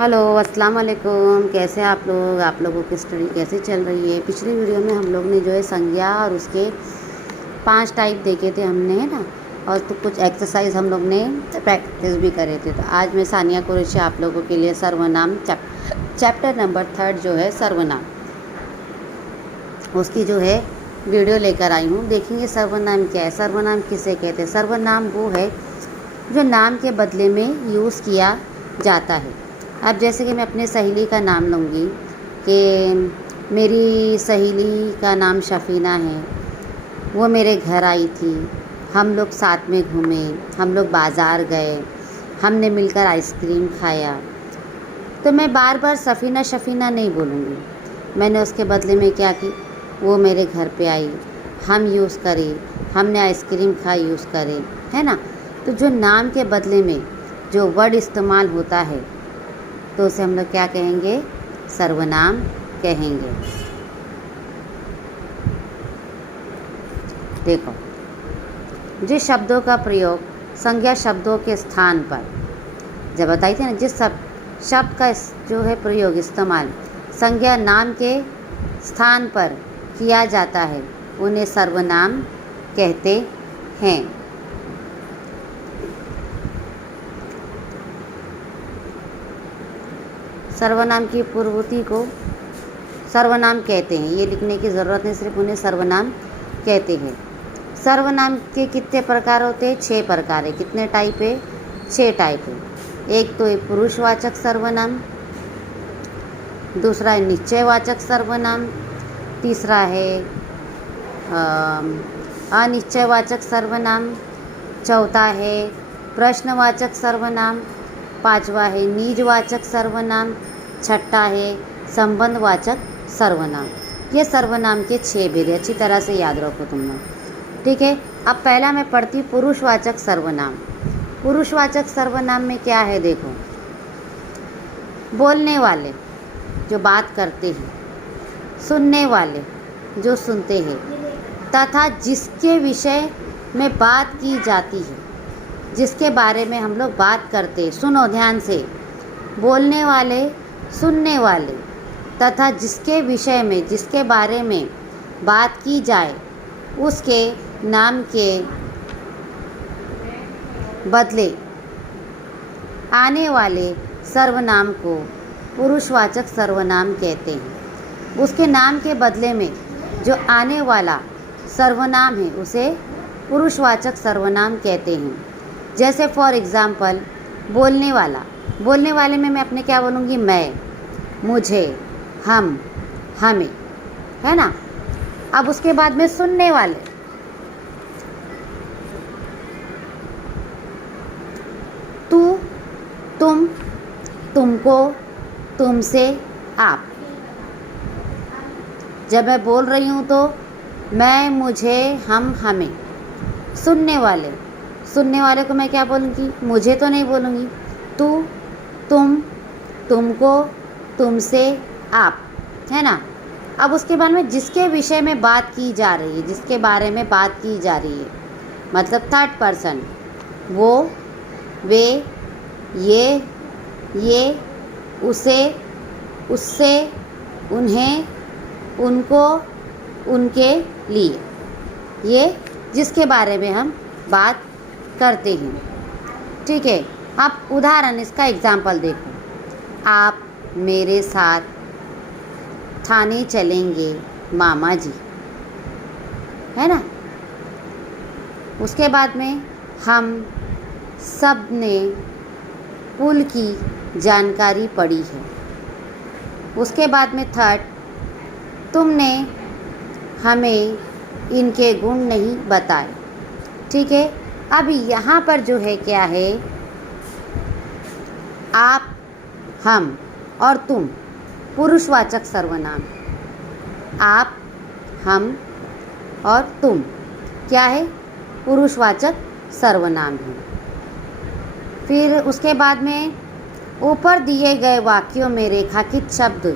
Hello अस्सलाम वालेकुम। कैसे हैं आप लोगों की स्टडी कैसे चल रही है। पिछली वीडियो में हम लोग ने जो है संज्ञा और उसके 5 टाइप देखे थे हमने, है ना, और तो कुछ एक्सरसाइज हम लोग ने प्रैक्टिस भी करे थे। तो आज मैं सानिया कुरैशी आप लोगों के लिए सर्वनाम चैप्टर नंबर 3 जो है सर्वनाम, उसकी जो है वीडियो लेकर आई हूँ। देखेंगे सर्वनाम क्या है, सर्वनाम किसे कहते हैं। सर्वनाम वो है जो नाम के बदले में यूज़ किया जाता है। अब जैसे कि मैं अपने सहेली का नाम लूँगी कि मेरी सहेली का नाम शफीना है, वो मेरे घर आई थी, हम लोग साथ में घूमे, हम लोग बाज़ार गए, हमने मिलकर आइसक्रीम खाया। तो मैं बार बार सफ़ीना शफीना नहीं बोलूँगी। मैंने उसके बदले में क्या की, वो मेरे घर पे आई, हम यूज़ करें, हमने आइसक्रीम खाई, यूज़ करें, है ना। तो जो नाम के बदले में जो वर्ड इस्तेमाल होता है तो उसे हम लोग क्या कहेंगे, सर्वनाम कहेंगे। देखो, जिस शब्दों का प्रयोग संज्ञा शब्दों के स्थान पर, जब बताई थी ना, जिस शब्द का जो है प्रयोग इस्तेमाल संज्ञा नाम के स्थान पर किया जाता है उन्हें सर्वनाम कहते हैं। सर्वनाम की पूर्ववर्ती को सर्वनाम कहते हैं, ये लिखने की ज़रूरत नहीं, सिर्फ उन्हें सर्वनाम कहते हैं। सर्वनाम के कितने प्रकार होते हैं? 6 प्रकार है। कितने टाइप है? 6 टाइप है। एक तो है पुरुषवाचक सर्वनाम, दूसरा है निश्चयवाचक सर्वनाम, तीसरा है अनिश्चयवाचक सर्वनाम, चौथा है प्रश्नवाचक सर्वनाम, पांचवा है निजवाचक सर्वनाम, छठा है संबंधवाचक सर्वनाम। ये सर्वनाम के 6 भेद है, अच्छी तरह से याद रखो तुम लोग, ठीक है। अब पहला मैं पढ़ती पुरुषवाचक सर्वनाम। पुरुषवाचक सर्वनाम में क्या है, देखो, बोलने वाले जो बात करते हैं, सुनने वाले जो सुनते हैं, तथा जिसके विषय में बात की जाती है, जिसके बारे में हम लोग बात करते हैं। सुनो ध्यान से, बोलने वाले, सुनने वाले, तथा जिसके विषय में, जिसके बारे में बात की जाए, उसके नाम के बदले आने वाले सर्वनाम को पुरुषवाचक सर्वनाम कहते हैं। उसके नाम के बदले में जो आने वाला सर्वनाम है उसे पुरुषवाचक सर्वनाम कहते हैं। जैसे फॉर एग्ज़ाम्पल, बोलने वाला, बोलने वाले में मैं अपने क्या बोलूँगी, मैं, मुझे, हम, हमें, है ना। अब उसके बाद में सुनने वाले, तू, तुम, तुमको, तुमसे, आप। जब मैं बोल रही हूँ तो मैं, मुझे, हम, हमें। सुनने वाले, सुनने वाले को मैं क्या बोलूँगी, मुझे तो नहीं बोलूँगी, तू, तुम, तुमको, तुमसे, आप, है ना। अब उसके बाद में जिसके विषय में बात की जा रही है, जिसके बारे में बात की जा रही है, मतलब थर्ड पर्सन, वो, वे, ये, उसे, उससे, उन्हें, उनको, उनके लिए, ये जिसके बारे में हम बात करते हैं, ठीक है। आप उदाहरण, इसका एग्जाम्पल देखो, आप मेरे साथ थाने चलेंगे मामा जी, है ना। उसके बाद में हम सब ने पुल की जानकारी पढ़ी है। उसके बाद में थर्ड, तुमने हमें इनके गुण नहीं बताए, ठीक है। अब यहाँ पर जो है क्या है, आप, हम और तुम पुरुषवाचक सर्वनाम, आप, हम और तुम क्या है, पुरुषवाचक सर्वनाम है। फिर उसके बाद में ऊपर दिए गए वाक्यों में रेखांकित शब्द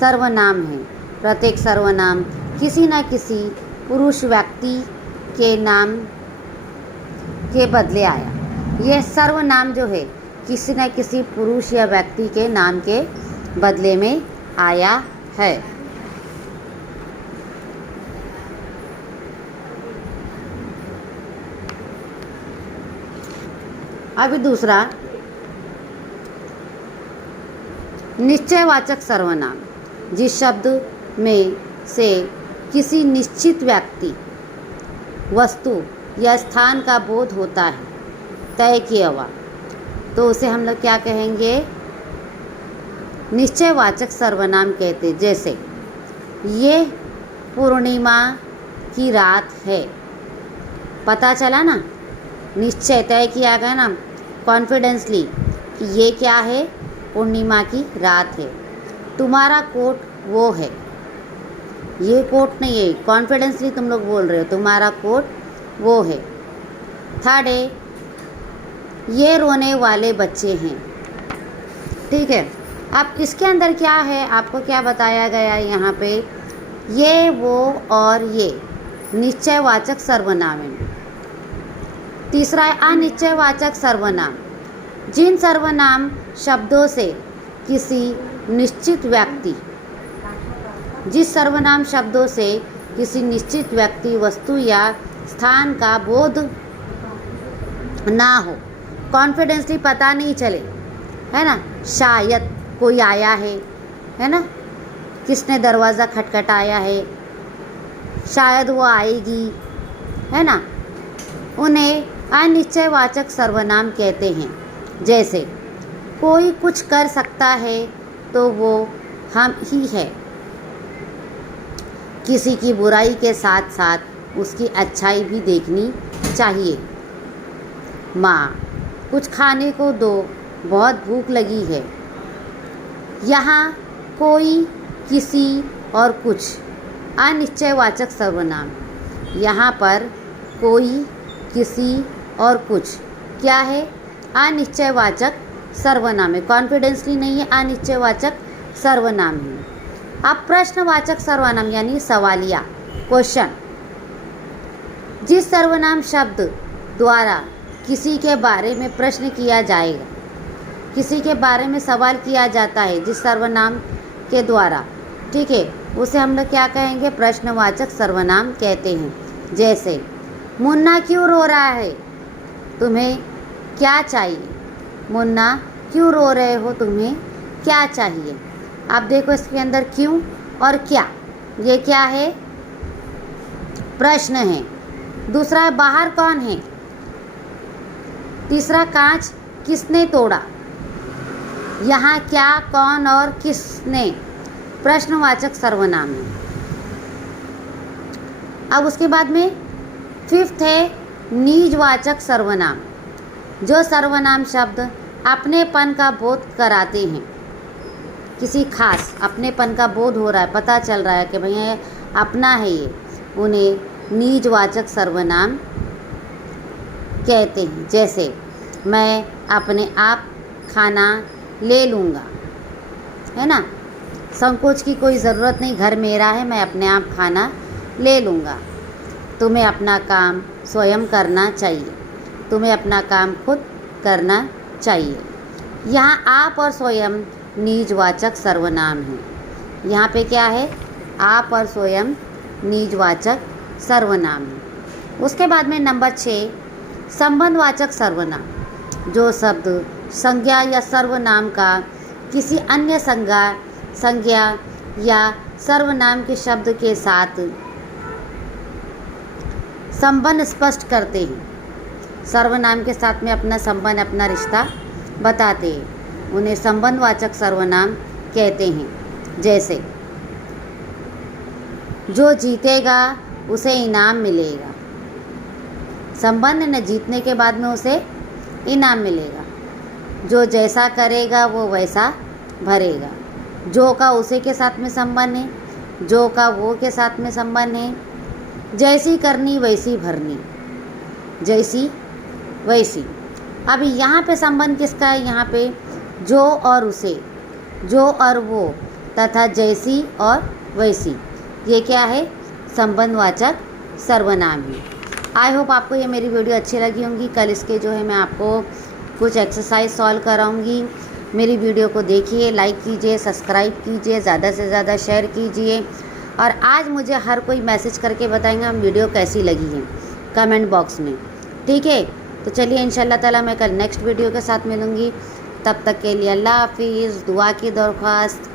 सर्वनाम है। प्रत्येक सर्वनाम किसी न किसी पुरुष व्यक्ति के नाम के बदले आया। यह सर्वनाम जो है किसी न किसी पुरुष या व्यक्ति के नाम के बदले में आया है। अभी दूसरा, निश्चयवाचक सर्वनाम, जिस शब्द में से किसी निश्चित व्यक्ति, वस्तु या स्थान का बोध होता है, तय किया हुआ, तो उसे हम लोग क्या कहेंगे? निश्चयवाचक सर्वनाम कहते। जैसे ये पूर्णिमा की रात है, पता चला ना, निश्चय तय किया गया ना, कॉन्फिडेंसली कि ये क्या है? पूर्णिमा की रात है। तुम्हारा कोट वो है, ये कोट नहीं है, कॉन्फिडेंसली तुम लोग बोल रहे हो, तुम्हारा कोट वो है। थर्ड है, ये रोने वाले बच्चे हैं। ठीक है, अब इसके अंदर क्या है, आपको क्या बताया गया है यहाँ पे? ये, वो और ये निश्चयवाचक सर्वनाम है। तीसरा है अनिश्चयवाचक सर्वनाम, जिन सर्वनाम शब्दों से किसी निश्चित व्यक्ति, जिस सर्वनाम शब्दों से किसी निश्चित व्यक्ति, वस्तु या स्थान का बोध ना हो, कॉन्फिडेंसली पता नहीं चले, है ना, शायद कोई आया है ना, किसने दरवाज़ा खटखटाया है, शायद वो आएगी, है ना, उन्हें अनिश्चयवाचक सर्वनाम कहते हैं। जैसे कोई कुछ कर सकता है तो वो हम ही है, किसी की बुराई के साथ साथ उसकी अच्छाई भी देखनी चाहिए। माँ, कुछ खाने को दो, बहुत भूख लगी है। यहाँ कोई, किसी और कुछ अनिश्चयवाचक सर्वनाम। यहाँ पर कोई, किसी और कुछ क्या है? अनिश्चयवाचक सर्वनाम है, कॉन्फिडेंसली नहीं है, अनिश्चयवाचक सर्वनाम है। अब प्रश्नवाचक सर्वनाम यानी सवालिया, क्वेश्चन, जिस सर्वनाम शब्द द्वारा किसी के बारे में प्रश्न किया जाएगा, किसी के बारे में सवाल किया जाता है जिस सर्वनाम के द्वारा, ठीक है, उसे हम लोग क्या कहेंगे? प्रश्नवाचक सर्वनाम कहते हैं। जैसे मुन्ना क्यों रो रहा है? तुम्हें क्या चाहिए? मुन्ना क्यों रो रहे हो? तुम्हें क्या चाहिए? आप देखो इसके अंदर क्यों और क्या, ये क्या है? प्रश्न है। दूसरा है बाहर कौन है? तीसरा कांच किसने तोड़ा? यहाँ क्या, कौन और किसने प्रश्नवाचक सर्वनाम है। अब उसके बाद में फिफ्थ है निजवाचक सर्वनाम, जो सर्वनाम शब्द अपनेपन का बोध कराते हैं, किसी खास अपनेपन का बोध हो रहा है, पता चल रहा है कि भैया ये अपना है, ये, उन्हें निजवाचक सर्वनाम कहते हैं। जैसे मैं अपने आप खाना ले लूँगा, है ना, संकोच की कोई ज़रूरत नहीं, घर मेरा है, मैं अपने आप खाना ले लूँगा। तुम्हें अपना काम स्वयं करना चाहिए, तुम्हें अपना काम खुद करना चाहिए। यहाँ आप और स्वयं निजवाचक सर्वनाम है। यहाँ पे क्या है? आप और स्वयं निजवाचक सर्वनाम है। उसके बाद में नंबर 6 संबंधवाचक सर्वनाम, जो शब्द संज्ञा या सर्वनाम का किसी अन्य संज्ञा या सर्वनाम के शब्द के साथ संबंध स्पष्ट करते हैं, सर्वनाम के साथ में अपना संबंध, अपना रिश्ता बताते हैं, उन्हें संबंधवाचक सर्वनाम कहते हैं। जैसे जो जीतेगा उसे इनाम मिलेगा, संबंध न, जीतने के बाद में उसे इनाम मिलेगा। जो जैसा करेगा वो वैसा भरेगा, जो का उसे के साथ में संबंध है, जो का वो के साथ में संबंध है। जैसी करनी वैसी भरनी, जैसी वैसी। अब यहाँ पे संबंध किसका है? यहाँ पे जो और उसे, जो और वो तथा जैसी और वैसी, ये क्या है? संबंधवाचक सर्वनाम है। आई होप आपको ये मेरी वीडियो अच्छी लगी होंगी। कल इसके जो है मैं आपको कुछ एक्सरसाइज सॉल्व कराऊंगी। मेरी वीडियो को देखिए, लाइक कीजिए, सब्सक्राइब कीजिए, ज़्यादा से ज़्यादा शेयर कीजिए। और आज मुझे हर कोई मैसेज करके बताएंगा वीडियो कैसी लगी है कमेंट बॉक्स में, ठीक है। तो चलिए इंशाल्लाह ताला मैं कल नेक्स्ट वीडियो के साथ मिलूँगी। तब तक के लिए अल्लाह हाफिज़। दुआ की दरख्वास्त।